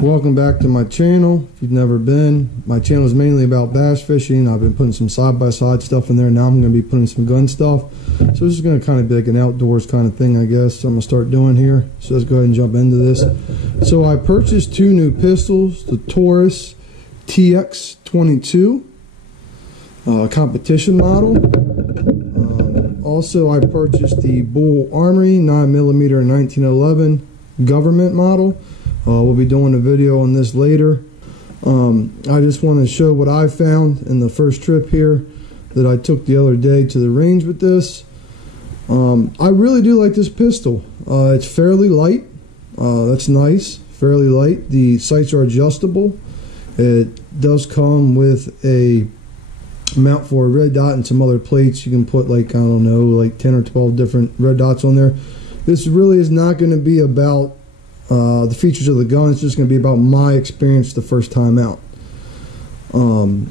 Welcome back to my channel. If you've never been, my channel is mainly about bass fishing. I've been putting some side-by-side stuff in there. Now I'm going to be putting some gun stuff. So this is going to kind of be like an outdoors kind of thing, I guess. I'm going to start doing here. So let's go ahead and jump into this. So I purchased two new pistols, the Taurus TX22 competition model. Also, I purchased the Bull Armory 9mm 1911 government model. We'll be doing a video on this later. I just want to show what I found in the first trip here that I took the other day to the range with this. I really do like this pistol. It's fairly light. That's nice. Fairly light. The sights are adjustable. It does come with a mount for a red dot and some other plates. You can put like, I don't know, like 10 or 12 different red dots on there. This really is not going to be about the features of the gun. It's just going to be about my experience the first time out.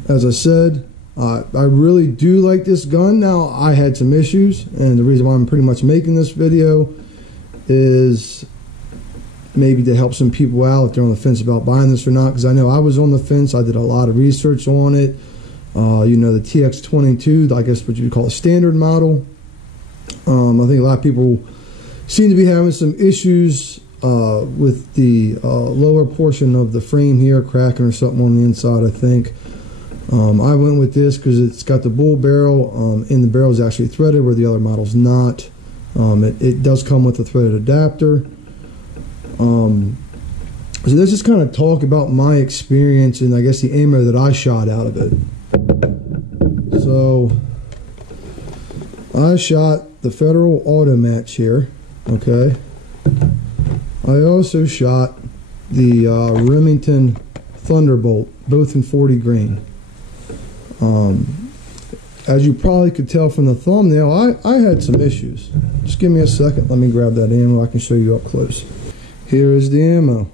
As I said, I really do like this gun. Now, I had some issues, and the reason why I'm pretty much making this video is maybe to help some people out if they're on the fence about buying this or not, because I know I was on the fence. I did a lot of research on it. You know, the TX22, I guess what you would call a standard model. I think a lot of people seem to be having some issues with the lower portion of the frame here, cracking or something on the inside, I think. I went with this because it's got the bull barrel, and the barrel is actually threaded where the other model's not. It does come with a threaded adapter. So let's just kind of talk about my experience and I guess the ammo that I shot out of it. So I shot the Federal Auto Match here, okay. I also shot the Remington Thunderbolt, both in 40 grain. As you probably could tell from the thumbnail, I had some issues. Just give me a second. Let me grab that ammo. I can show you up close. Here is the ammo.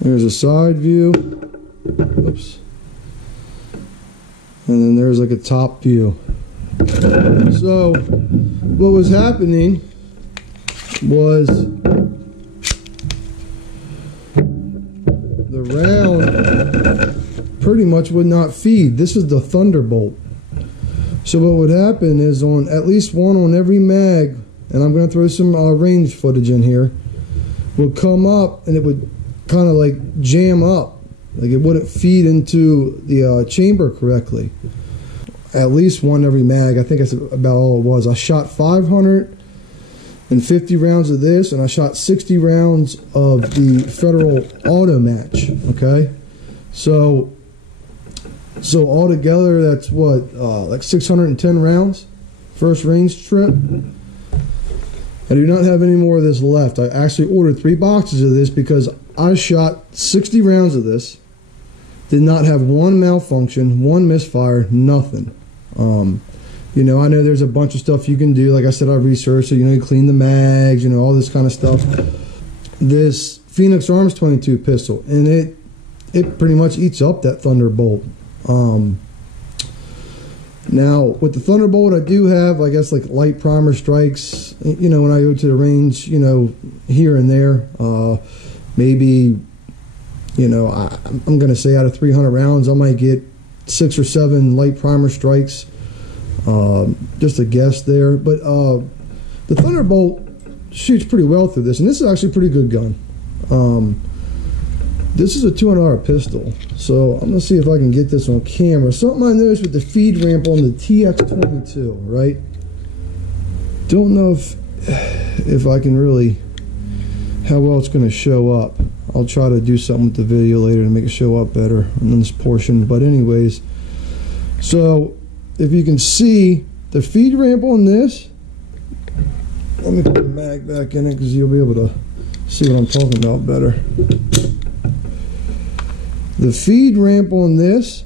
There's a side view. Oops. And then there's like a top view. So what was happening was the round pretty much would not feed. This is the Thunderbolt. So what would happen is on at least one on every mag, and I'm going to throw some range footage in here, would come up and it would kind of like jam up. Like it wouldn't feed into the chamber correctly. At least one every mag. I think that's about all it was. I shot 550 rounds of this, and I shot 60 rounds of the Federal Auto Match. Okay, so altogether that's what, like 610 rounds first range trip. I do not have any more of this left. I actually ordered 3 boxes of this because I shot 60 rounds of this, did not have one malfunction, one misfire, nothing. You know, I know there's a bunch of stuff you can do. Like I said, I researched, so you know, you clean the mags, you know, all this kind of stuff. This Phoenix Arms 22 pistol, and it pretty much eats up that Thunderbolt. Now with the Thunderbolt, I do have, I guess, like light primer strikes. You know, when I go to the range, you know, here and there, maybe, you know, I'm going to say out of 300 rounds, I might get 6 or 7 light primer strikes. Just a guess there, but the Thunderbolt shoots pretty well through this, and this is actually a pretty good gun. This is a $200 pistol, so I'm gonna see if I can get this on camera. Something I noticed with the feed ramp on the TX22, right? Don't know if I can really, how well it's gonna show up. I'll try to do something with the video later to make it show up better in this portion. But anyways, so if you can see the feed ramp on this, let me put the mag back in it because you'll be able to see what I'm talking about better. The feed ramp on this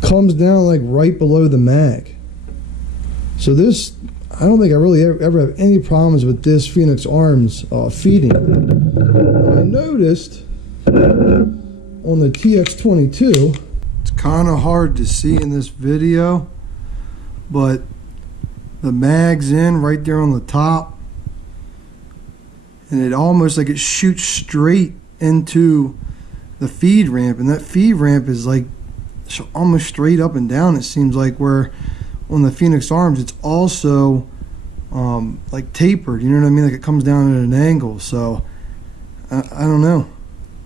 comes down like right below the mag. So this, I don't think I really ever have any problems with this Phoenix Arms feeding. I noticed on the TX22, it's kind of hard to see in this video, but the mag's in right there on the top, and it almost like it shoots straight into the feed ramp, and that feed ramp is like almost straight up and down, it seems like, where on the Phoenix Arms it's also like tapered, you know what I mean, like it comes down at an angle. So I don't know,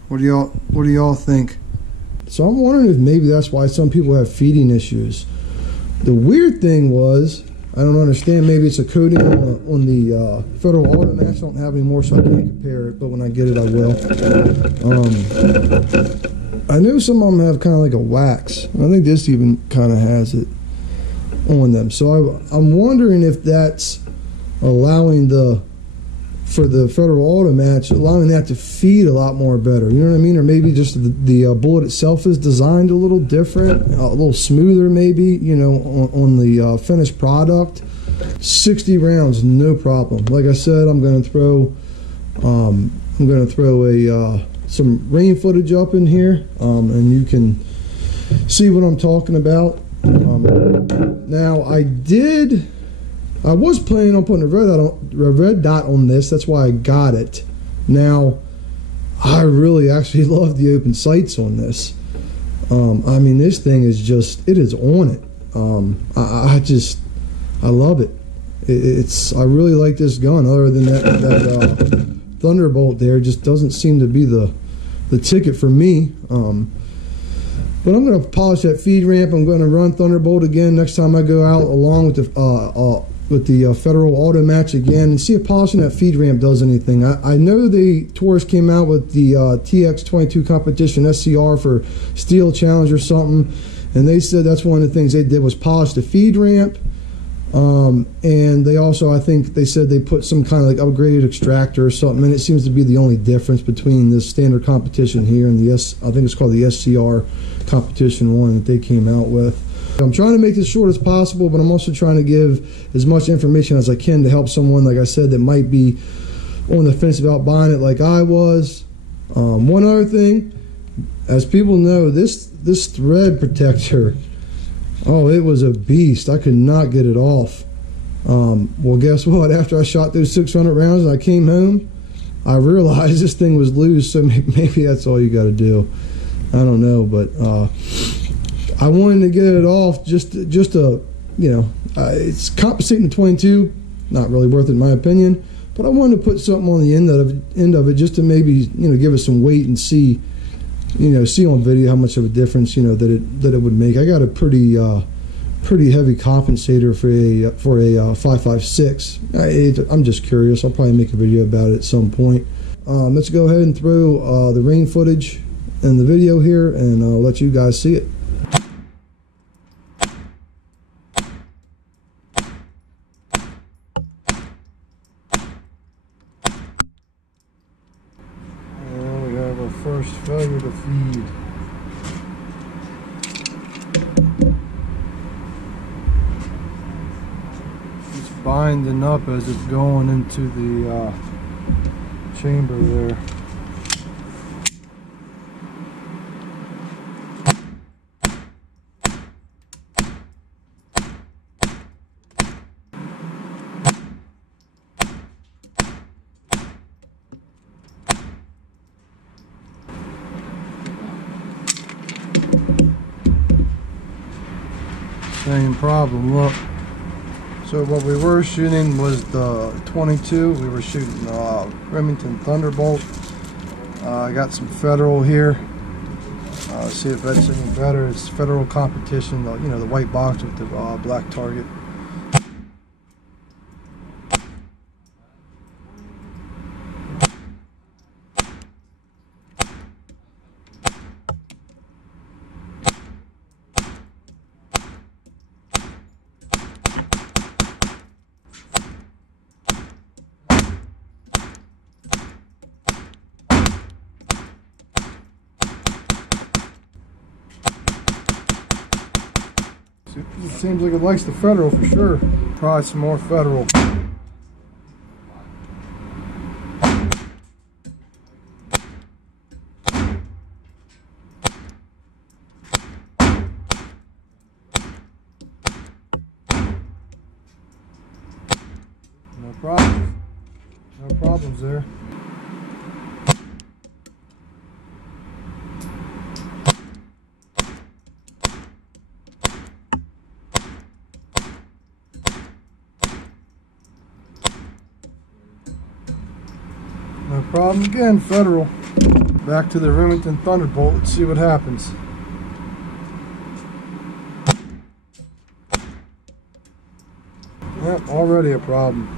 what do y'all think? So I'm wondering if maybe that's why some people have feeding issues. The weird thing was, I don't understand, maybe it's a coating on the Federal Automatch. I don't have any more, so I can't compare it, but when I get it I will. I know some of them have kind of like a wax. I think this even kind of has it on them. So I'm wondering if that's allowing for the Federal Automatch, allowing that to feed a lot more better. You know what I mean? Or maybe just the bullet itself is designed a little different, a little smoother maybe, you know, on the finished product. 60 rounds, no problem. Like I said, I'm going to throw some rain footage up in here, and you can see what I'm talking about. Now I was planning on putting a red dot on this. That's why I got it. Now, I really actually love the open sights on this. I mean, this thing is just, it is on it. I love it. I really like this gun. Other than that Thunderbolt there just doesn't seem to be the ticket for me. But I'm going to polish that feed ramp. I'm going to run Thunderbolt again next time I go out, along with the Federal Automatch again, and see if polishing that feed ramp does anything. I know the Taurus came out with the TX22 competition SCR for Steel Challenge or something, and they said that's one of the things they did was polish the feed ramp. And they also, I think they said they put some kind of like upgraded extractor or something, and it seems to be the only difference between this standard competition here and the I think it's called the SCR competition one that they came out with. I'm trying to make this short as possible, but I'm also trying to give as much information as I can to help someone, like I said, that might be on the fence about buying it like I was. One other thing, as people know, this thread protector, oh, it was a beast. I could not get it off. Well, guess what? After I shot those 600 rounds and I came home, I realized this thing was loose, so maybe that's all you got to do. I don't know, but I wanted to get it off just to, you know, it's compensating the 22, not really worth it in my opinion, but I wanted to put something on the end of it just to maybe, you know, give it some weight and see, you know, see on video how much of a difference, you know, that it would make. I got a pretty heavy compensator for a 5.56. I'm just curious. I'll probably make a video about it at some point. Let's go ahead and throw the rain footage in the video here, and I'll let you guys see it. We have our first failure to feed. It's binding up as it's going into the chamber there. Same problem, look. So what we were shooting was the 22. We were shooting Remington Thunderbolt. I got some Federal here. See if that's any better. It's Federal competition, you know, the white box with the black target. It seems like it likes the Federal for sure. Probably some more Federal. No problems. No problems there. No problem again, Federal. Back to the Remington Thunderbolt. Let's see what happens. Yep, already a problem.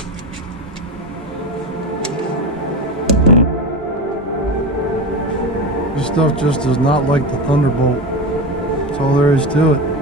This stuff just does not like the Thunderbolt. That's all there is to it.